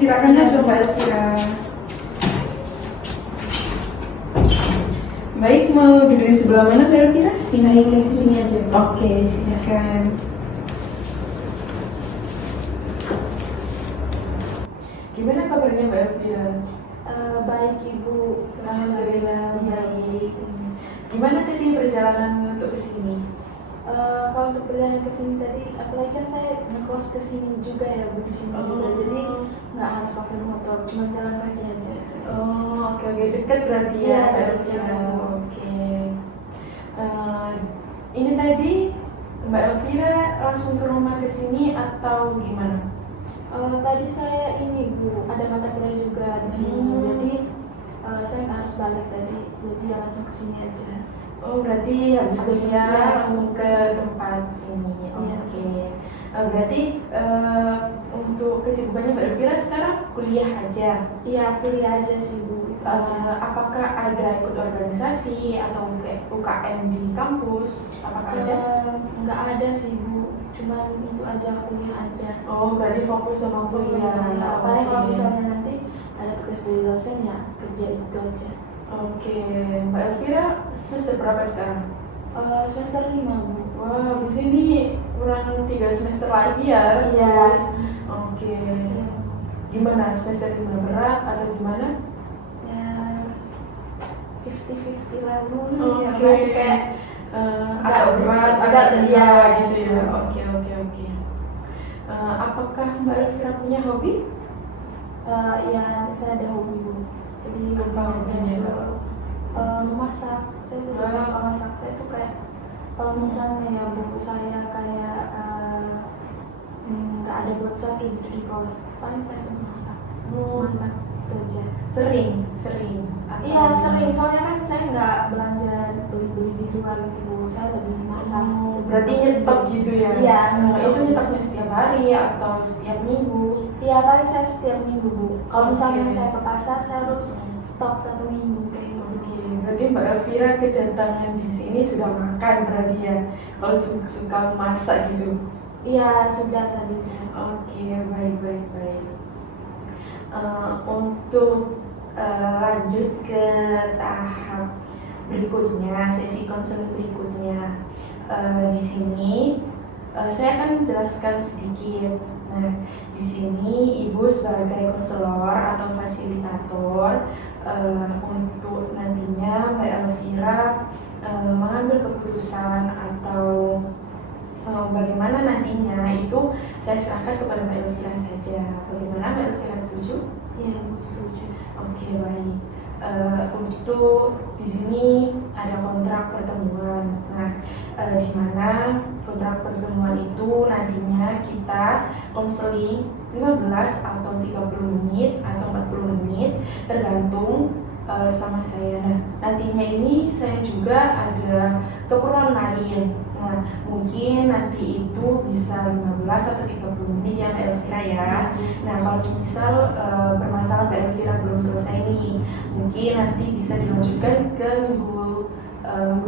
silakan masuk Mbak Elvira. Baik, mau duduk di sebelah mana Mbak Elvira? Saya ke sini aja. Oke, silakan. Gimana kabarnya Mbak Elvira? Baik Ibu. Alhamdulillah baik. Gimana tadi perjalanan untuk kesini? Kalau untuk perjalanan ke sini tadi, apalagi kan saya ngekos ke sini juga ya Bu, di sini juga. Jadi nggak harus pakai motor, cuma jalan kaki aja. Oh, oke, dekat berarti ya, Iya, Mbak dekat. Elvira. Oke. Ini tadi Mbak Elvira langsung ke rumah ke sini atau gimana? Tadi saya ini Bu, ada mata kuliah juga di sini. Jadi saya nggak harus balik tadi, jadi ya langsung ke sini aja. Oh, berarti habis kuliah Iya, langsung ke tempat sini. Iya. Oke. Berarti untuk kesibukannya Mbak Elvira sekarang kuliah aja. Iya, kuliah aja sih Bu, itu aja. Apakah ada ikut organisasi atau kayak UKM di kampus? Apakah ada? Nggak ada sih Bu, cuman itu aja, kuliah aja. Oh, berarti fokus sama kuliah. Ya, paling kalau Oke. misalnya nanti ada tugas dari dosen ya kerja itu aja. Oke, Mbak Elvira semester berapa sekarang? Semester 5 Bu. Wah, di sini kurang 3 semester lagi ya. Iya. Terus. Oke. Gimana semester 5 berat atau gimana? Ya 50-50 lah Bu. Oke. Ya, masih kayak agak berat, agak agak, enggak iya. gitu ya. Oke. Apakah Mbak Elvira punya hobi? Ya saya ada hobi Bu. Jadi Apa hobinya itu itu? memasak. Saya tuh suka masak. Saya tuh kayak kalau misalnya ya Bu, saya kayak nggak ada buat sesuatu gitu di kos, paling saya tuh masak itu aja. Sering. Atau- Iya sering, soalnya kan saya nggak belanja beli di luar gitu Bu, saya lebih masak. Berarti nyetok gitu ya? Iya. Itu nyetoknya setiap hari atau setiap minggu? Iya paling saya setiap minggu Bu. Kalau misalnya Oke. saya ke pasar, saya harus stok 1 minggu kayak gitu. Oke, berarti Mbak Elvira kedatangan di sini sudah makan berarti ya? Kalau suka masak gitu? Iya sudah tadi Bu. Oke, baik. Untuk lanjut ke tahap berikutnya, sesi konseling berikutnya, di sini saya akan menjelaskan sedikit. Nah, di sini Ibu sebagai konselor atau fasilitator untuk nantinya Mbak Elvira mengambil keputusan atau bagaimana nantinya itu saya serahkan kepada Mbak Elvira saja. Bagaimana Mbak Elvira, setuju? Iya Bu, setuju. Oke, baik. Untuk di sini ada kontrak pertemuan. Nah, di mana kontrak pertemuan itu nantinya kita konseling 15 atau 30 menit atau 40 menit tergantung sama saya. Nah, nantinya ini saya juga ada keperluan lain. Nah, mungkin nanti itu bisa 15 atau 30 menit ya Mbak Elvira ya. Nah, kalau misal permasalahan Mbak Elvira belum selesai nih, mungkin nanti bisa dilanjutkan ke minggu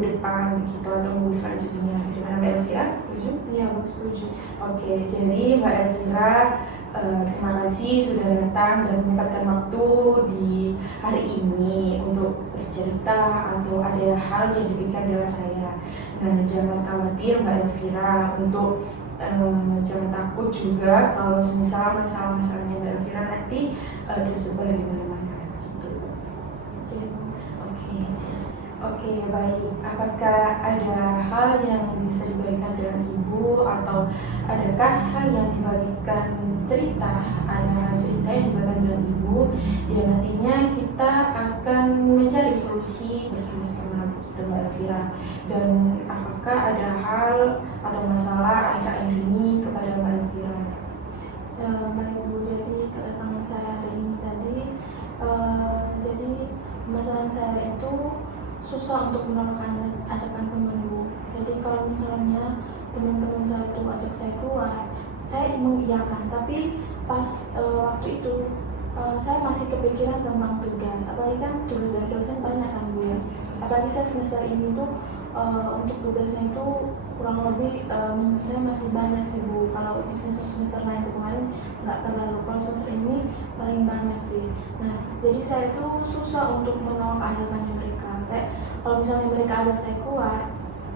depan gitu atau minggu selanjutnya. Gimana Mbak Elvira? Setuju? Iya Bu, setuju. Oke, jadi Mbak Elvira terima kasih sudah datang dan menyempatkan waktu di hari ini untuk bercerita atau ada hal yang dipikirkan dengan saya. Nah, jangan khawatir Mbak Elvira, untuk jangan takut juga kalau misal masalah-masalahnya Mbak Elvira nanti tersebar di mana-mana gitu. Oke, baik. Apakah ada hal yang bisa dibagikan dengan Ibu atau adakah hal yang dibagikan cerita, ada cerita yang dibagikan dengan Ibu yang nantinya kita akan mencari solusi bersama-sama gitu Mbak Elvira. Dan apakah ada hal atau masalah akhir-akhir ini kepada Mbak Elvira? Baik Bu, jadi kedatangan saya hari ini tadi, jadi masalah saya itu susah untuk menolak ajakan teman Bu. Jadi kalau misalnya teman-teman saya itu ajak saya keluar, saya mengiyakan, tapi pas waktu itu saya masih kepikiran tentang tugas, apalagi kan tugas dari dosen banyak kan Bu ya. Apalagi saya semester ini tuh untuk tugasnya itu kurang lebih menurut saya masih banyak sih Bu. Kalau di semester lain kemarin nggak terlalu, kalau semester ini paling banyak sih. Nah, jadi saya itu susah untuk menolak ajakannya mereka. Kayak kalau misalnya mereka ajak saya keluar,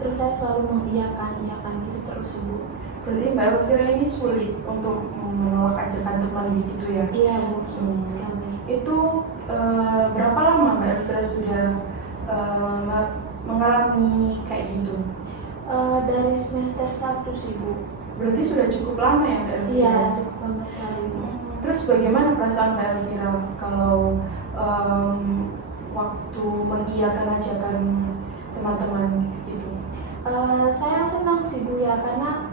terus saya selalu mengiyakan gitu terus Bu. Berarti Mbak Elvira ini sulit untuk menolak ajakan teman gitu ya? Iya Bu, sulit sekali. Itu berapa lama Mbak Elvira sudah mengalami kayak gitu? Dari semester 1 sih Bu. Berarti sudah cukup lama ya Mbak Elvira? Iya, cukup lama sekali Bu. Terus bagaimana perasaan Mbak Elvira kalau waktu mengiyakan ajakan teman-teman gitu? Saya senang sih Bu ya, karena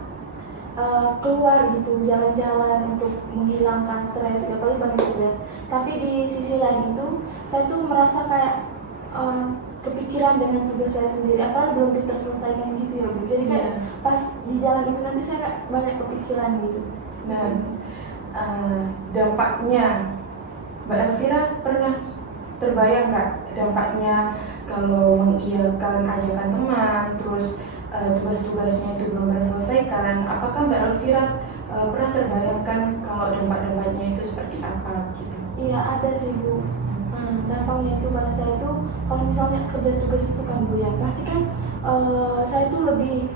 keluar gitu, jalan-jalan untuk menghilangkan stres, apalagi banyak tugas. Tapi di sisi lain itu, saya tuh merasa kayak kepikiran dengan tugas saya sendiri, apalagi belum terselesaikan gitu ya Bu. Jadi kayak pas di jalan itu nanti saya kayak banyak kepikiran gitu. Dan dampaknya Mbak Elvira pernah terbayang nggak dampaknya kalau mengiyakan ajakan teman, terus tugas-tugasnya itu belum terselesaikan? Apakah Mbak Elvira pernah terbayangkan kalau dampak-dampaknya itu seperti apa gitu? Iya ada sih Bu. Dampaknya itu pada saya itu kalau misalnya kerja tugas itu kan Bu ya, pasti kan saya itu lebih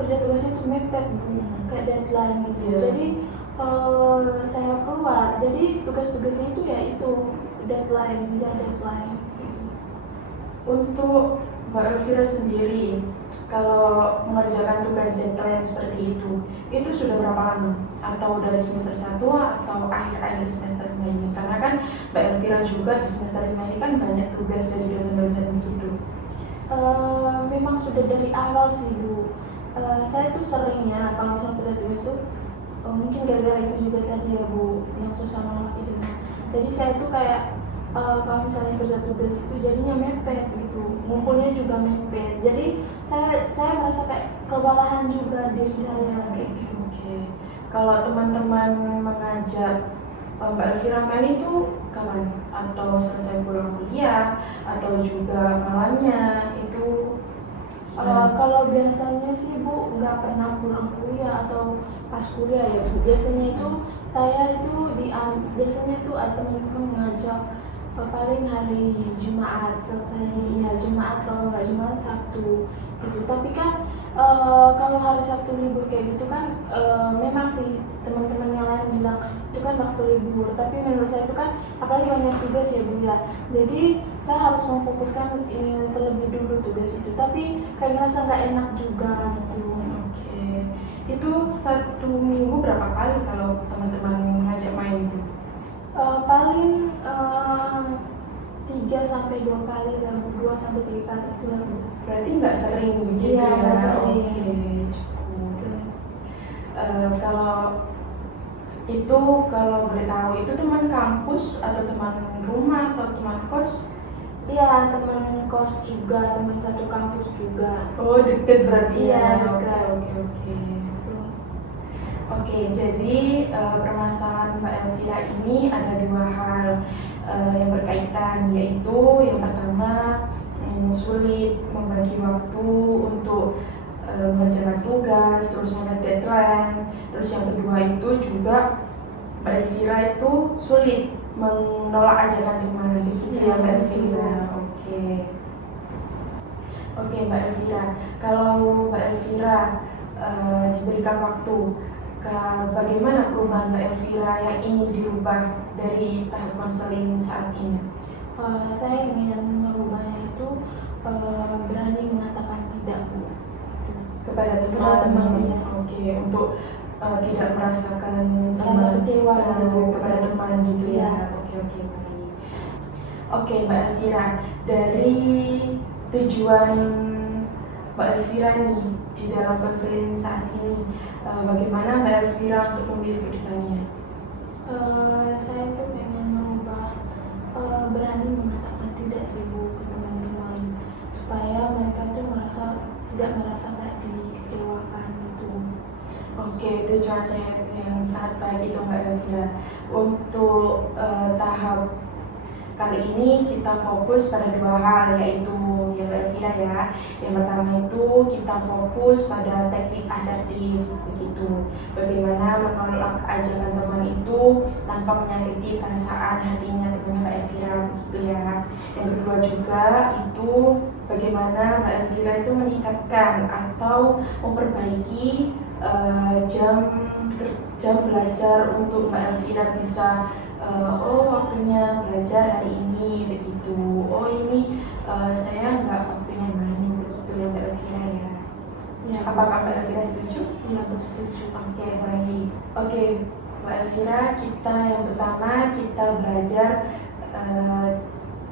kerja tugasnya itu mepet Bu, kayak deadline gitu. Jadi kalau saya keluar, jadi tugas-tugasnya itu ya itu deadline, ngejar deadline. Untuk Mbak Elvira sendiri, kalau mengerjakan tugas deadline seperti itu sudah berapa lama? Atau dari semester 1 atau akhir-akhir semester 5 ini? Karena kan Mbak Elvira juga di semester 5 ini kan banyak tugas dari dosen-dosen begitu. Memang sudah dari awal sih Bu. Saya tuh seringnya kalau misalnya kerja tugas itu mungkin gara-gara itu juga tadi ya Bu, yang susah menolak itu. Jadi saya tuh kayak kalau misalnya kerja tugas itu jadinya mepet gitu, ngumpulnya juga mepet. Jadi saya merasa kayak kewalahan juga diri saya kayak gitu. Oke. Kalau teman-teman mengajak Mbak Elvira main itu kapan? Atau selesai pulang kuliah atau juga malamnya itu? Kalau biasanya sih Bu nggak pernah pulang kuliah atau pas kuliah ya Bu. Biasanya itu saya itu biasanya tuh teman-teman ngajak paling hari Jumat selesai ya Jumat, kalau nggak Jumat Sabtu gitu. Tapi kan kalau hari Sabtu libur kayak gitu kan memang sih teman-teman yang lain bilang itu kan waktu libur, tapi menurut saya itu kan apalagi banyak tugas ya Bu ya, jadi saya harus memfokuskan terlebih dulu tugas itu, tapi kayak ngerasa nggak enak juga gitu. Oke. Itu satu minggu berapa kali kalau teman-teman ngajak main itu? Paling 3 sampai 2 kali lah, 2 sampai 3 kali itu lah. Berarti nggak sering begitu Iya, ya? nggak sering. Oke, cukup. Kalau boleh tahu itu teman kampus atau teman rumah atau teman kos? Iya, teman kos juga, teman satu kampus juga. Oh, deket berarti Iya, ya? dekat. Oke. Oke, jadi permasalahan Mbak Elvira ini ada dua hal yang berkaitan, yaitu yang pertama sulit membagi waktu untuk mengerjakan tugas, terus melihat deadline. Terus yang kedua itu juga Mbak Elvira itu sulit menolak ajakan teman, begitu ya Mbak Elvira. Oke Mbak Elvira, kalau Mbak Elvira diberikan waktu, bagaimana perubahan Mbak Elvira yang ingin dirubah dari tahap konseling saat ini? Saya ingin merubahnya itu berani mengatakan tidak Bu. Kepada teman, ya. Oke, untuk tidak merasakan Rasa kecewa kepada teman gitu ya. Oke, baik. Oke Mbak Elvira, dari tujuan Mbak Elvira nih di dalam konseling saat ini, bagaimana Mbak Elvira untuk memilih kedepannya? Saya tuh pengen merubah, berani mengatakan tidak sih Bu ke teman-teman, supaya mereka tuh tidak merasa kayak dikecewakan gitu. Oke, tujuan saya yang sangat baik itu Mbak Elvira. Untuk tahap kali ini kita fokus pada dua hal, yaitu yang Mbak Elvira ya. Yang pertama itu kita fokus pada teknik asertif begitu. Bagaimana menolak ajakan teman itu tanpa menyakiti perasaan hatinya temannya Mbak Elvira begitu ya. Yang kedua juga itu bagaimana Mbak Elvira itu meningkatkan atau memperbaiki jam belajar untuk Mbak Elvira bisa waktunya belajar hari ini begitu. Ini saya nggak waktunya main begitu ya Mbak Elvira ya. Apakah Mbak Elvira setuju? Iya, setuju. Oke, baik. Oke, Mbak Elvira, kita yang pertama kita belajar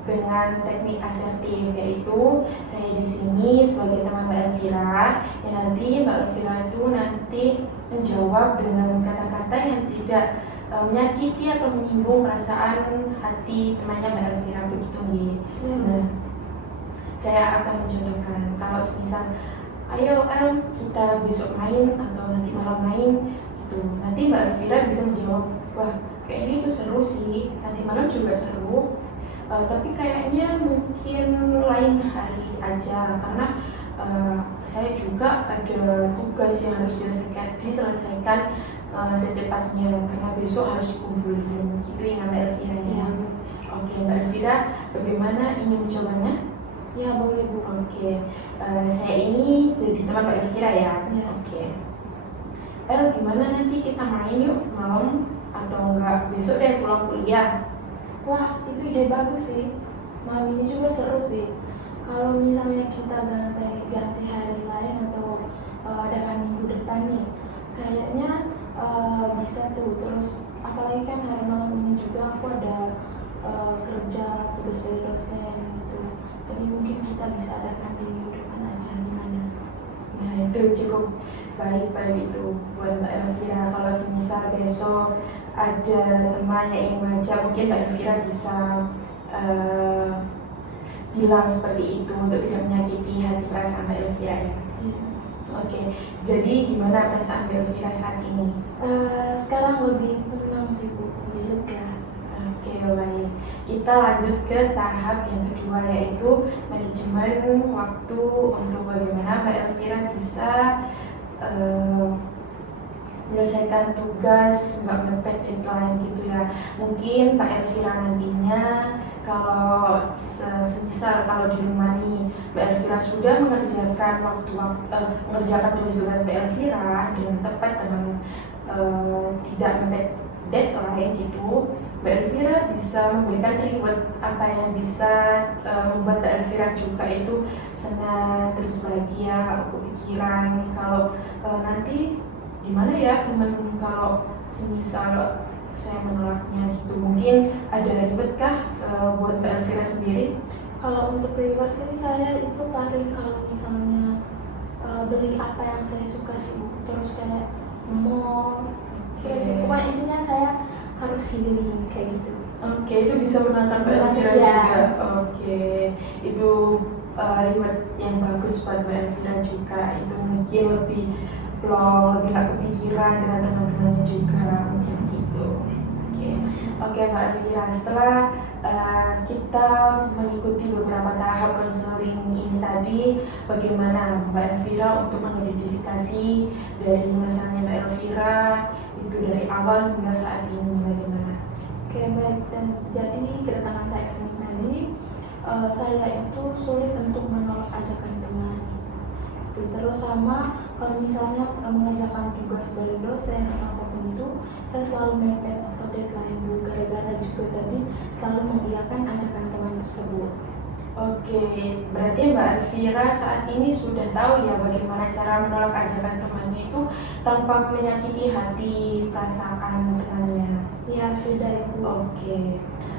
dengan teknik asertif, yaitu saya di sini sebagai teman Mbak Elvira, yang nanti Mbak Elvira itu nanti menjawab dengan kata-kata yang tidak menyakiti atau menyinggung perasaan hati temannya Mbak Elvira begitu nih. Nah, saya akan mencontohkan kalau misal, ayo El kita besok main atau nanti malam main gitu. Nanti Mbak Elvira bisa menjawab, wah kayaknya itu seru sih, nanti malam juga seru. Tapi kayaknya mungkin lain hari aja karena saya juga ada tugas yang harus diselesaikan secepatnya karena besok harus kumpulin gitu ya Mbak Elvira ya. Oke Mbak Elvira, bagaimana ingin mencobanya? Ya boleh Bu. Oke, saya ini jadi teman Mbak Elvira ya. Oke. El, gimana nanti kita main yuk malam atau enggak besok deh pulang kuliah? Wah, itu ide bagus sih. Malam ini juga seru sih. Kalau misalnya kita ganti hari lain atau adakan minggu depan nih, kayaknya bisa tuh. Terus apalagi kan hari malam ini juga aku ada kerja tugas dari dosen gitu. Jadi mungkin kita bisa adakan di minggu depan aja, gimana? Nah itu cukup baik itu buat Mbak Elvira. Kalau semisal besok ada teman yang ingin ngajak, mungkin Mbak Elvira bisa bilang seperti itu untuk tidak menyakiti hati perasaan Mbak Elvira ya. Oke, jadi gimana perasaan Mbak Elvira saat ini? Sekarang lebih tenang sih Bu, lebih lega. Oke, baik. Kita lanjut ke tahap yang kedua, yaitu manajemen waktu untuk bagaimana Mbak Elvira bisa menyelesaikan tugas, nggak mepet deadline gitu ya. Mungkin Mbak Elvira nantinya kalau semisal kalau di rumah nih Mbak Elvira sudah mengerjakan mengerjakan tugas-tugas Mbak Elvira dengan tepat dan tidak mepet deadline gitu, Mbak Elvira bisa memberikan reward apa yang bisa membuat Mbak Elvira juga itu senang terus bahagia, kepikiran kalau nanti gimana ya teman kalau semisal saya menolaknya gitu. Mungkin ada reward kah buat Mbak Elvira sendiri? Kalau untuk reward sih saya itu paling kalau misalnya beli apa yang saya suka sih Bu, terus kayak mall, terus pokoknya intinya saya harus healing kayak gitu. Oke, itu bisa menangkan Mbak Elvira juga. Oke, itu reward yang bagus buat Mbak Elvira juga. Itu mungkin lebih gak kepikiran dengan teman-temannya juga mungkin gitu. Oke Mbak Elvira, setelah kita mengikuti beberapa tahap konseling ini tadi, bagaimana Mbak Elvira untuk mengidentifikasi dari misalnya Mbak Elvira itu dari awal hingga saat ini bagaimana? Oke baik, dan jadi kedatangan saya kesini tadi, saya itu sulit untuk menolak ajakan teman. Terus sama kalau misalnya mengerjakan tugas dari dosen atau apapun itu, saya selalu mepet atau deadline Bu, gara-gara juga tadi selalu mengiyakan ajakan teman tersebut. Oke, berarti Mbak Elvira saat ini sudah tahu ya bagaimana cara menolak ajakan temannya itu tanpa menyakiti hati perasaan temannya. Ya sudah ya Bu.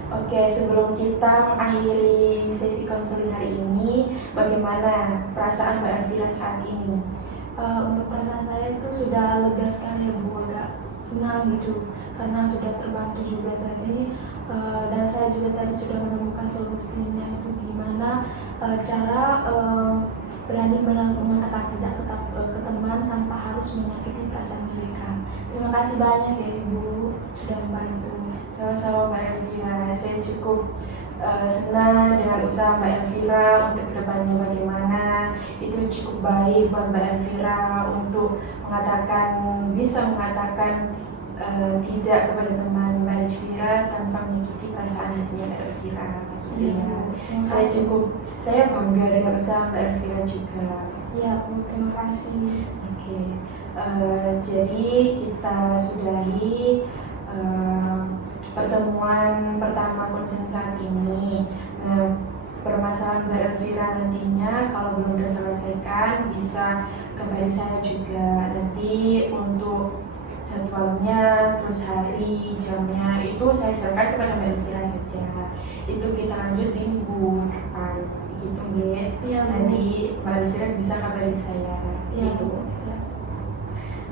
Oke, sebelum kita mengakhiri sesi konseling hari ini, bagaimana perasaan Mbak Elvira saat ini? Untuk perasaan saya itu sudah lega sekali ya Bu, agak senang gitu karena sudah terbantu juga tadi, dan saya juga tadi sudah menemukan solusinya itu gimana cara berani mengatakan tidak ke teman tanpa harus menyakiti perasaan mereka. Terima kasih banyak ya Ibu sudah membantu. Sama-sama Mbak Elvira, saya cukup senang dengan usaha Mbak Elvira untuk kedepannya bagaimana. Itu cukup baik buat Mbak Elvira untuk bisa mengatakan tidak kepada teman Mbak Elvira tanpa menyakiti perasaan hatinya Mbak Elvira. Saya bangga dengan usaha Mbak Elvira juga. Ya Bu, terima kasih. Oke. Jadi kita sudahi pertemuan pertama konsen saat ini. Nah, permasalahan Mbak Elvira nantinya kalau belum terselesaikan bisa kembali saya juga. Nanti untuk jadwalnya, terus hari, jamnya itu saya serahkan kepada Mbak Elvira saja. Itu kita lanjut di minggu depan, gitu ya. Nanti Mbak Elvira bisa kabari saya. Ya, gitu. Ya.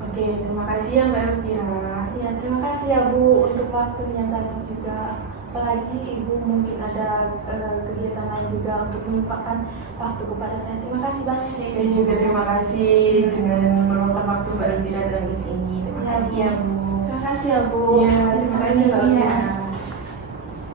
Oke, terima kasih ya Mbak Elvira. Ya, terima kasih ya Bu untuk waktunya tadi juga. Apalagi Ibu mungkin ada kegiatan lain juga untuk menyempatkan waktu kepada saya. Terima kasih banyak ya. Saya juga terima kasih dengan meluangkan waktu Mbak Elvira datang ke sini. Terima kasih ya Bu. Terima kasih ya Bu. Ya, terima kasih Mbak Elvira.